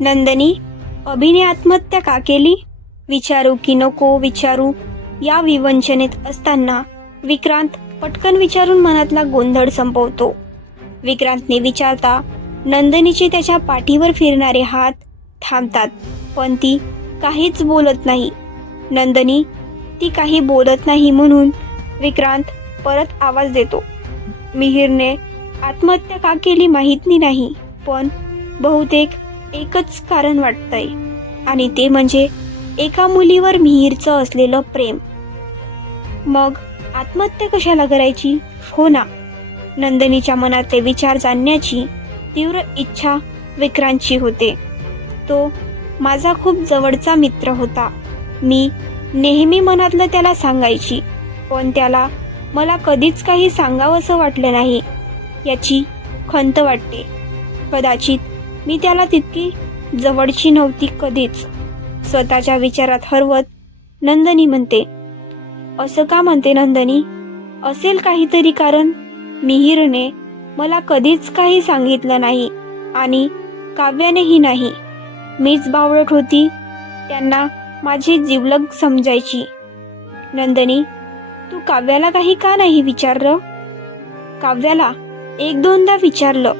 नंदनी, अभिने आत्महत्या का केली? विचारू की नको विचारू या विवंचनेत असताना विक्रांत पटकन विचारून मनातला गोंधळ संपवतो. विक्रांतने विचारता नंदनीचे त्याच्या पाठीवर फिरणारे हात थांबतात, पण ती काहीच बोलत नाही. नंदनी, ती काही बोलत नाही म्हणून विक्रांत परत आवाज देतो. मिहिरने आत्महत्या का केली माहिती नाही, पण बहुतेक एकच कारण वाटतंय, आणि ते म्हणजे एका मुलीवर मिहिरचं असलेलं प्रेम. मग आत्महत्या कशाला करायची? हो ना. नंदनीच्या मनातले विचार जाणण्याची तीव्र इच्छा विक्रांतची होते. तो माझा खूप जवळचा मित्र होता. मी नेहमी मनातलं त्याला सांगायची, पण त्याला मला कधीच काही सांगावंसं वाटलं नाही याची खंत वाटते. कदाचित मी त्याला तितकी जवळची नव्हती कधीच. स्वतःच्या विचारात हरवत नंदनी म्हणते. असं का म्हणते नंदनी? असेल काहीतरी कारण. मिहिरने मला कधीच काही सांगितलं नाही आणि काव्यानेही नाही. मीच बावळट होती, त्यांना माझी जिवलग समजायची. नंदनी, तू काव्याला काही का नाही विचारलं? काव्याला एक दोनदा विचारलं,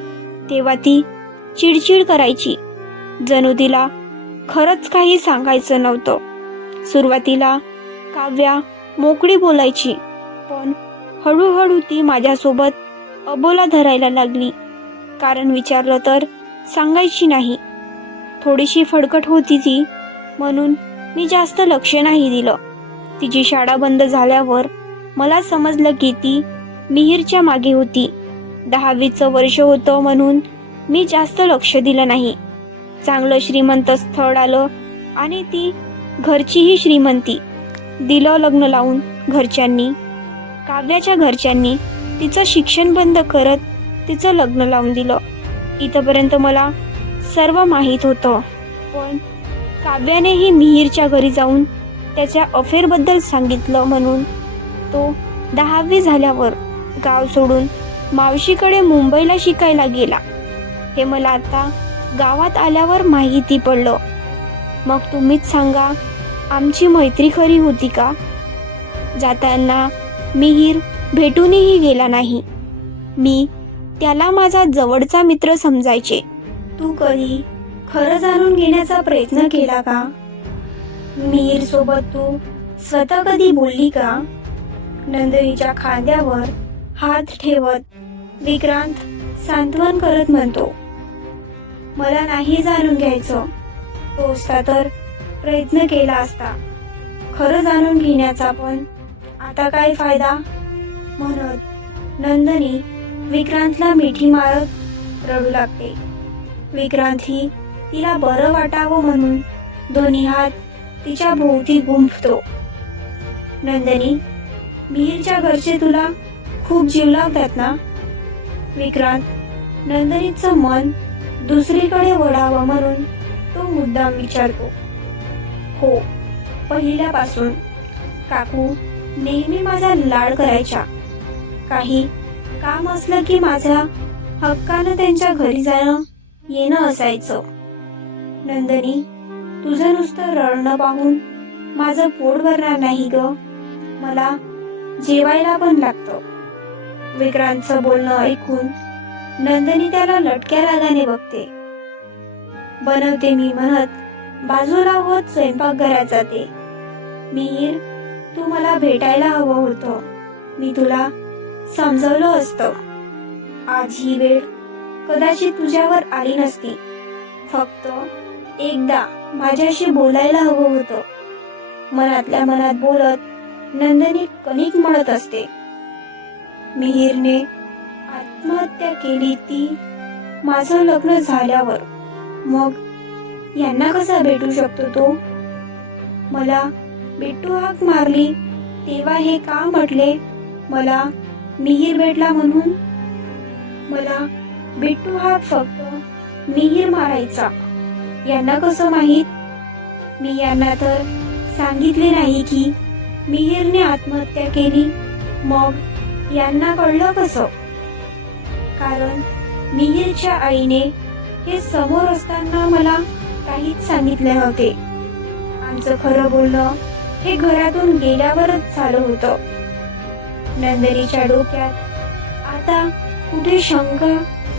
तेव्हा ती चिडचिड करायची, जणू तिला खरंच काही सांगायचं नव्हतं. सुरुवातीला काव्या मोकळी बोलायची, पण हळूहळू ती माझ्यासोबत अबोला धरायला लागली. कारण विचारलं तर सांगायची नाही. थोडीशी फडकट होती ती, म्हणून मी जास्त लक्ष नाही दिलं. तिची शाळा बंद झाल्यावर मला समजलं की ती मिहिरच्या मागे होती. 10वीचं वर्ष होतं म्हणून मी जास्त लक्ष दिलं नाही. चांगलं श्रीमंत स्थळ आलं आणि ती घरचीही श्रीमंती. दिलं लग्न लावून घरच्यांनी. काव्याच्या घरच्यांनी तिचं शिक्षण बंद करत तिचं लग्न लावून दिलं. इथपर्यंत मला सर्व माहीत होतं, पण काव्यानेही मिहिरच्या घरी जाऊन त्याच्या अफेअरबद्दल सांगितलं, म्हणून तो 10वी झाल्यावर गाव सोडून मावशीकडे मुंबईला शिकायला गेला. हे मला आता गावात आल्यावर माहिती पडलं. मग तुम्हीच सांगा, आमची मैत्री खरी होती का? जाताना मिहिर भेटूनही गेला नाही. मी त्याला माझा जवळचा मित्र समजायचे. तू कधी खरं जाणून घेण्याचा प्रयत्न केला का? मिहिर सोबत तू स्वतः कधी बोलली का? नंदनीच्या खांद्यावर हात ठेवत विक्रांत सांत्वन करत म्हणतो. मला नाही जाणून घ्यायचं. तो असता तर प्रयत्न केला असता खरं जाणून घेण्याचा, पण आता काय फायदा? म्हणत नंदनी विक्रांतला मिठी मारत रडू लागते. विक्रांत ही तिला बरं वाटावं म्हणून दोन्ही हात तिच्या भोवती गुंफतो. नंदनी, मिहिरच्या घरचे तुला खूप जीव लावतात ना? विक्रांत नंदनीचं मन दुसरीकडे वळावं म्हणून तो मुद्दाम विचारतो. हो, पहिल्यापासून. काकू नेहमी माझा लाड करायच्या. काही काम असलं की माझ्या हक्कानं त्यांच्या घरी जाणं येणं असायचं. नंदनी, तुझं नुसतं रडणं पाहून माझं पोट भरणार नाही ग. मला जेवायला पण लागतं. विक्रांतचं बोलणं ऐकून नंदनी त्याला लटक्या रागाने बघते. बनवते मी म्हणत बाजूला होत स्वयंपाकघरात जाते. मिहिर, तू मला भेटायला हवं होतं. मी तुला समजवलं असतं. आज ही वेळ कदाचित तुझ्यावर आली नसती. फक्त एकदा माझ्याशी बोलायला हवं होतं. मनातल्या मनात बोलत नंदनी कणिक मळत असते. मिहिरने आत्महत्या केली ती माझं लग्न झाल्यावर. मग यांना कसा भेटू शकतो तो? मला बिट्टू हाक मारली तेव्हा हे का म्हटले मला मिहिर भेटला म्हणून? मला बिट्टू हाक फक्त मिहिर मारायचा. यांना कसं माहीत? मी यांना तर सांगितले नाही की मिहिरने आत्महत्या केली. मग यांना कळलं कसं? कारण मिहिरच्या आईने हे समोर असताना मला काहीच सांगितले नव्हते. आमचं खरं बोलणं हे घरातून गेल्यावरच झालं होतं. नंदिनीच्या डोक्यात आता कुठे शंका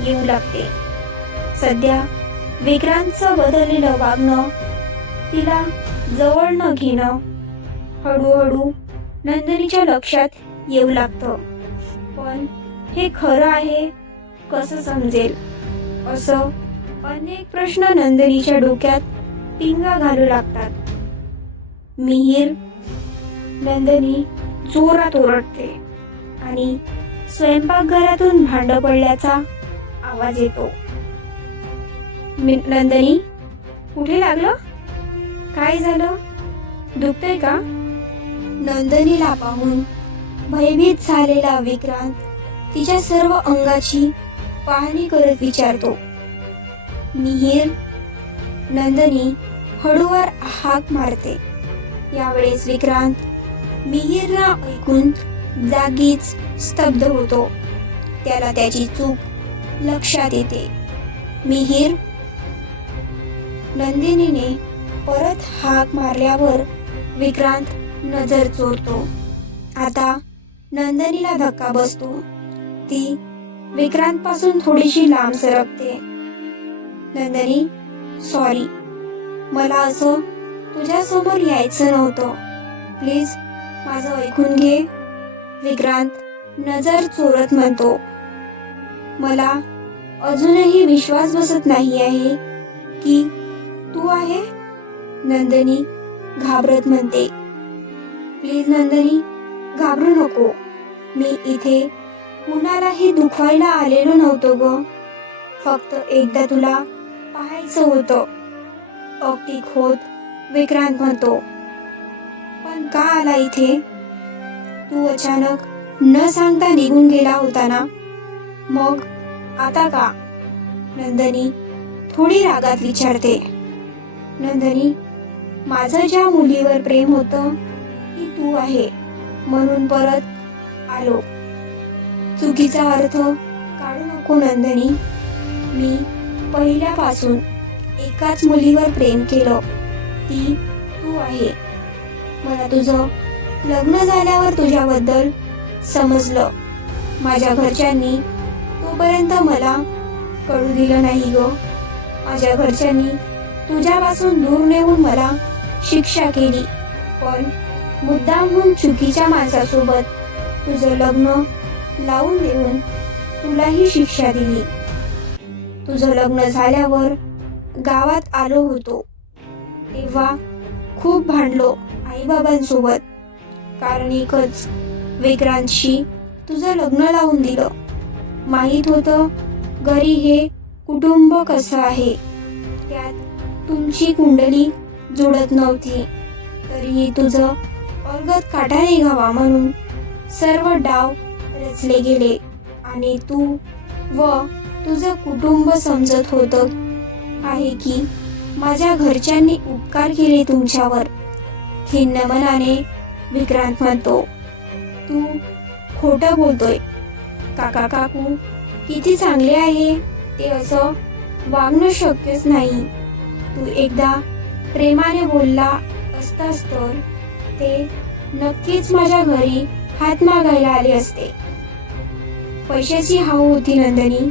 येऊ लागते. सध्या विक्रांतचं बदललेलं वागणं, तिला जवळ न घेणं हळूहळू नंदिनीच्या लक्षात येऊ लागतं. पण हे खरं आहे कसं समजेल, असं अनेक प्रश्न नंदिनीच्या डोक्यात पिंगा घालू लागतात. मिहीर, नंदिनी जोरात ओरडते आणि स्वयंपाकघरातून भांडं पडल्याचा आवाज येतो. नंदिनी, कुठे लागलं? काय झालं? दुखतंय का? नंदिनीला पाहून भयभीत झालेला विक्रांत तिच्या सर्व अंगाची पाहणी करत विचारतो. मिहीर. नंदिनी हळूवार हाक मारते. यावेळेस विक्रांत मिहीरला ऐकून जागीच स्तब्ध होतो. त्याला त्याची चूक लक्षात येते. मिहीर. नंदिनीने परत हाक मारल्यावर विक्रांत नजर चोरतो. आता नंदिनीला धक्का बसतो. ती विक्रांत पासून थोडीशी लांब सरकते. नंदिनी, सॉरी, मला असं तुझ्या समोर यायचं नव्हतं. प्लीज माझं ऐकून घे. विक्रांत नजर चोरत म्हणतो. मला अजूनही विश्वास बसत नाही आहे की तू आहे. नंदिनी घाबरत म्हणते. प्लीज नंदिनी, घाबरू नको. मी इथे कुणालाही दुखवायला आलेलो नव्हतो ग. फक्त एकदा तुला पाहायचं होतं. अगतिक होत विक्रांत म्हणतो. पण का आला इथे? तू अचानक न सांगता निघून गेला होता ना, मग आता का? नंदिनी थोडी रागात विचारते. नंदिनी, माझं ज्या मुलीवर प्रेम होतं ती तू आहे म्हणून परत आलो. चुकीचा अर्थ काढू नको नंदिनी. मी पहिल्यापासून एकाच मुलीवर प्रेम केलं, ती तू आहे. मला तुझं लग्न झाल्यावर तुझ्याबद्दल समजलं. माझ्या घरच्यांनी तोपर्यंत मला कळू दिलं नाही ग. माझ्या घरच्यांनी तुझ्यापासून दूर नेऊन मला शिक्षा केली. पण मुद्दामहून चुकीच्या माणसासोबत तुझं लग्न लावून देऊन तुलाही शिक्षा दिली. तुझं लग्न झाल्यावर गावात आलो होतो तेव्हा खूप भांडलो आईबाबांसोबत. कारण एकच, विक्रांतशी तुझं लग्न लावून दिलं. माहीत होतं घरी हे कुटुंब कसं आहे, त्यात तुमची कुंडली जुळत नव्हती. तरीही तुझं अलगद काटा निघावा म्हणून सर्व डाव रचले गेले आणि तू व तुझं कुटुंब समजत होतं आहे की माझ्या घरच्यांनी उपकार केले तुमच्यावर. खिन्न मनाने विक्रांत म्हणतो. तू खोटं बोलतोय. काका काकू किती चांगले आहे, ते असं वागणं शक्यच नाही. तू एकदा प्रेमाने बोलला असतास तर ते नक्कीच माझ्या घरी हात मागायला आले असते. पैशाची हाव होती नंदिनी,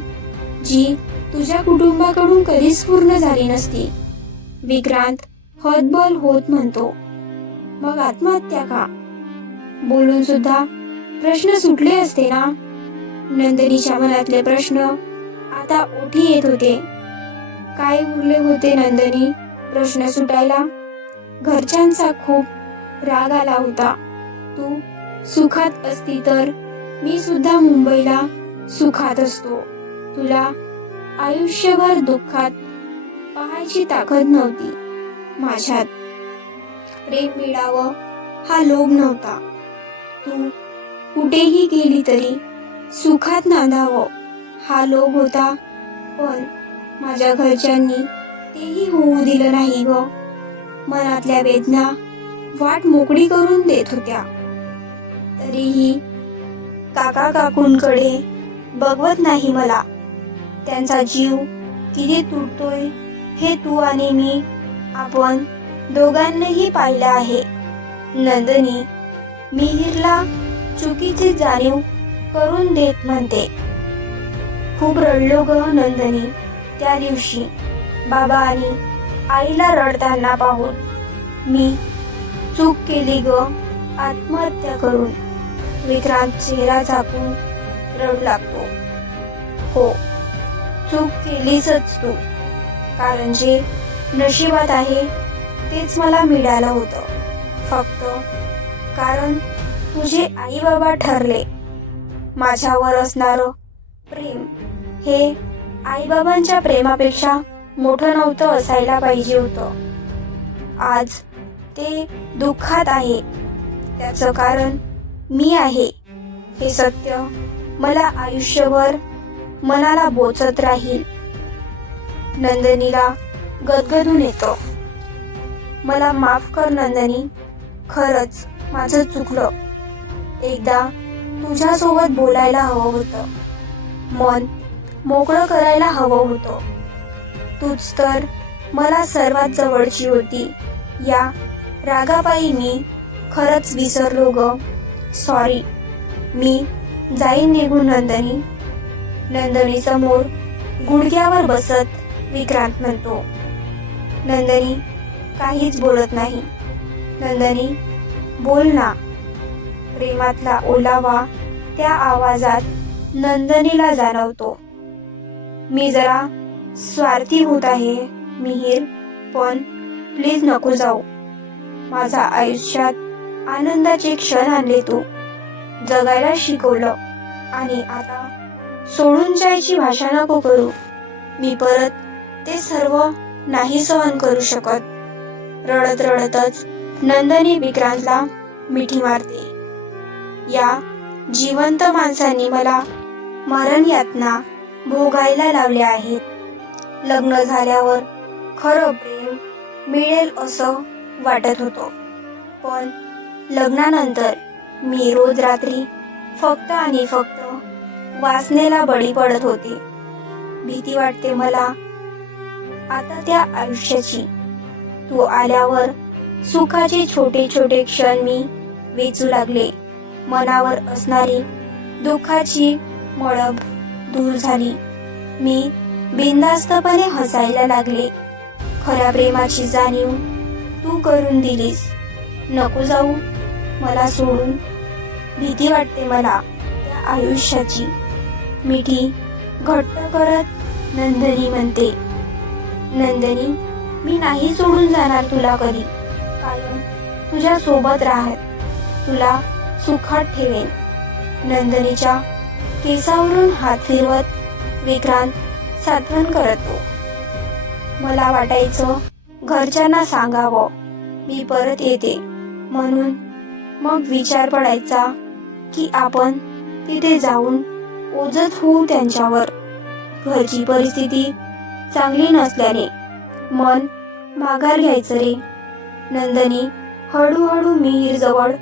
जी तुझ्या कुटुंबाकडून कधीच पूर्ण झाली नसती. विक्रांत हतबल होत म्हणतो. मग आत्महत्या का? बोलून सुद्धा प्रश्न सुटले असते ना. नंदिनीच्या मनातले प्रश्न आता ओठी येत होते. काय उरले होते नंदिनी प्रश्न सुटायला? घरच्यांचा खूप राग आला होता. तू सुखात असती तर मी सुद्धा मुंबईला सुखात असतो. तुला आयुष्यभर दुःखात पाहायची ताकद नव्हती माझ्यात. प्रेम मिळावं हा लोभ नव्हता. तू कुठेही गेली तरी सुखात नांदावं हा लोभ होता. पण माझ्या घरच्यांनी तेही होऊ दिलं नाही ग. मनातल्या वेदना वाट मोकळी करून देत होत्या. तरीही काका काकूंकडे बघवत नाही मला. त्यांचा जीव किती तुटतोय हे तू आणि मी आपण दोघांनाही पाहिलं आहे. नंदिनी मिहिरला चुकीची जाणीव करून देत म्हणते. खूप रडलो ग नंदिनी त्या दिवशी बाबा आणि आईला रडताना पाहून. मी चूक केली ग आत्महत्या करून. विक्रांत चेहरा झाकून रडू लागतो. हो, चूक केलीसच तू, कारण जे नशिबात आहे तेच मला मिळालं होतं. फक्त कारण तुझे आई बाबा ठरले. माझ्यावर असणारं प्रेम हे आईबाबांच्या प्रेमापेक्षा मोठं नव्हतं असायला पाहिजे होतं. आज ते दुःखात आहे. त्याचं कारण मी आहे हे सत्य मला आयुष्यभर मनाला बोचत राहील. नंदिनीला गदगदून येतं. मला माफ कर नंदिनी, खरंच माझं चुकलं. एकदा तुझ्यासोबत बोलायला हवं होतं, मन मोकळं करायला हवं होतं. तूच तर मला सर्वात जवळची होती. या रागापायी मी खरंच विसरलो ग. सॉरी. मी जाईन निघून नंदिनी. नंदिनी समोर गुडघ्यावर बसत विक्रांत म्हणतो. नंदिनी काहीच बोलत नाही. नंदिनी बोल ना. प्रेमातला ओलावा त्या आवाजात नंदिनीला जाणवतो. मी जरा स्वार्थी होत आहे मिहिर, पण प्लीज नको जाऊ. माझ्या आयुष्यात आनंदाचे क्षण आणले तू, जगायला शिकवलं, आणि आता सोडून जायची भाषा नको करू. मी परत ते सर्व नाही सहन करू शकत. रडत रडतच नंदिनी विक्रांतला मिठी मारते. या जिवंत माणसांनी मला मरण यातना भोगायला लावल्या आहेत. लग्न झाल्यावर खरं प्रेम मिळेल असं वाटत होतं, पण लग्नानंतर मी रोज रात्री फक्त आणि फक्त वासनेला बळी पडत होते. भीती वाटते मला आता त्या आयुष्याची. तू आल्यावर सुखाचे छोटे छोटे क्षण मी वेचू लागले. मनावर असणारी दुःखाची मळब दूर झाली. मी बिनधास्तपणे हसायला लागले. खऱ्या प्रेमाची जाणीव तू करून दिलीस. नको जाऊ मला सोडून. भीती वाटते मला त्या आयुष्याची. मिठी घट्ट करत नंदिनी म्हणते. नंदिनी मी नाही सोडून जाणार तुला कधी. कायम तुझ्या सोबत राहत तुला सुखात ठेवेन. नंदिनीच्या केसावरून हात फिरवत विक्रांत सांत्वन करतो. मला वाटायचं घरच्यांना सांगावं मी परत येते म्हणून. मग विचार पडायचा की आपण तिथे जाऊन ओझच होऊ त्यांच्यावर. घरची परिस्थिती चांगली नसल्याने मन माघार घ्यायचं रे. नंदिनी हळूहळू मिहिर जवळ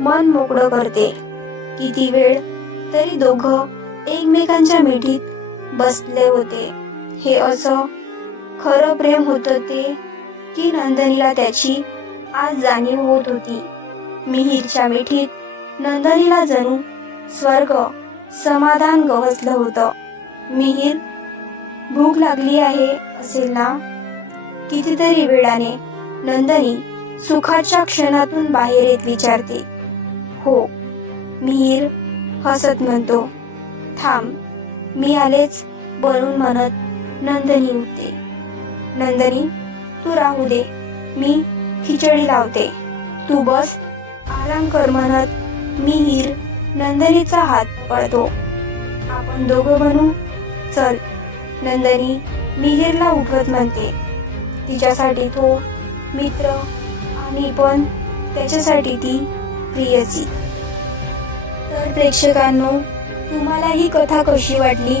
मन मोकळं करते. किती वेळ तरी दोघं एकमेकांच्या मिठीत बसले होते. हे असं खरं प्रेम होतं ते की नंदिनीला त्याची आज जाणीव होत होती. मिहिरच्या मिठीत नंदिनीला जणू स्वर्ग समाधान गवसलं होतं. मिहिर भूक लागली आहे असेल ना. कितीतरी वेळाने नंदिनी सुखाच्या क्षणातून बाहेर येत विचारते. हो. मिहिर हसत म्हणतो. थांब मी आलेच बनून म्हणत नंदिनी उठते. नंदिनी तू राहू दे, मी खिचडी लावते, तू बस आराम कर म्हणत मिहिर नंदिनीचा हात पकडतो. आपण दोघं बनू चल. नंदिनी मिहिरला उठवत म्हणते. तिच्यासाठी तो मित्र आणि पण त्याच्यासाठी ती प्रियसी. तर प्रेक्षकांनो, तुम्हाला ही कथा कशी वाटली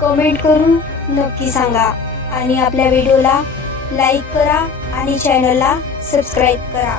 कमेंट करून नक्की सांगा आणि आपल्या व्हिडिओला लाईक करा आणि चॅनलला सबस्क्राईब करा.